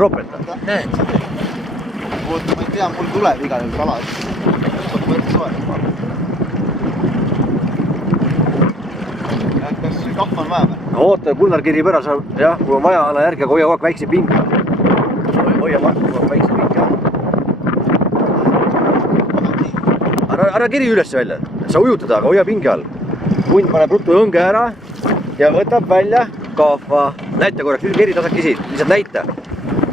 ropeta. Näed. Oota, ma ei tea, mul tuleb igal juhul kala. Võrd soe. Kas kahv on vaja või? Oota, Gunnar kirib ära, sa, jah, kui on vaja, anna järgi, aga hoia kogu aeg väikse pinga. Hoia kogu aeg väikse pinga. Ära kiri üles välja, sa ujutada, aga hoia pingi all. Hund paneb ruttu õnge ära ja võtab välja kahva. Näita korraks, keri tasakesi, lihtsalt näita.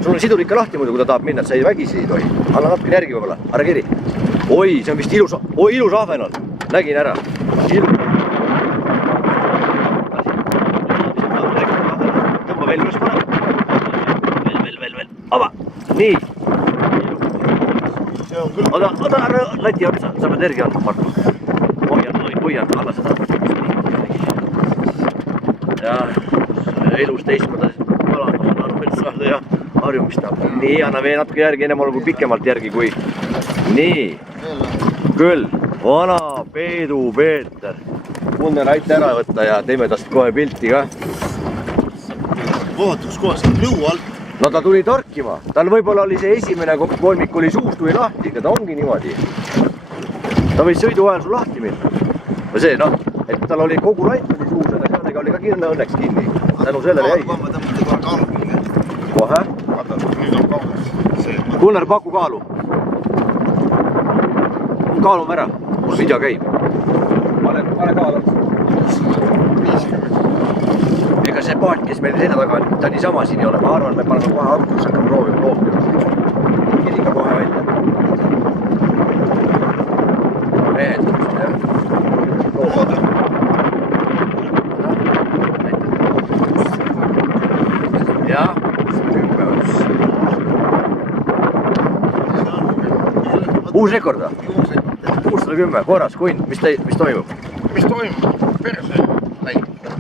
Sul on sidur ikka lahti muidu, kui ta tahab minna, et sa ei vägisi ei tohi. Anna natuke järgi võib-olla, ära keri. Oi, see on vist ilus ahven on. Nägin ära. Tõmba veel üles pane. Veel. Ava. Nii. Oda ära lati otsa, sa pead järgi andma, Marko. Hoian, alla seda. Ja elus teistkoda kalamas on arvelt saada ja harjumist tahab. Nii, anna veel natuke järgi, ennem olgu pikemalt järgi kui. Nii. Küll. Vana Peedu Peeter. Gunnar aita ära võtta ja teeme tast kohe pilti ka. Vaataks kohas lõu alt. No ta tuli torkima. Tal võib-olla oli see esimene kolmik oli suust tuli lahti, ta ongi niimoodi. Ta võis sõidu ajal sul lahti minna. Või see, noh, et tal oli kogu laip oli suus, aga sellega oli ka kirna õnneks kinni. Tänu sellele jäi. Ma tõmmata kohe kaalu kinni. Kohe. Vaata, nüüd on kaugas. Gunnar, paku kaalu. Kaalume ära. Mul video käib. Pane kaalu. Ega see paat, kes meil selja taga on, ta niisama siin ei ole. Ma arvan, me paneme kohe arkus, hakkame proovima loopima. Kiriga kohe välja. Mehed, Oota. jah. Uus rekord või? 610, korras, kunn, mis toimub? Mis toimub? Perse läinud.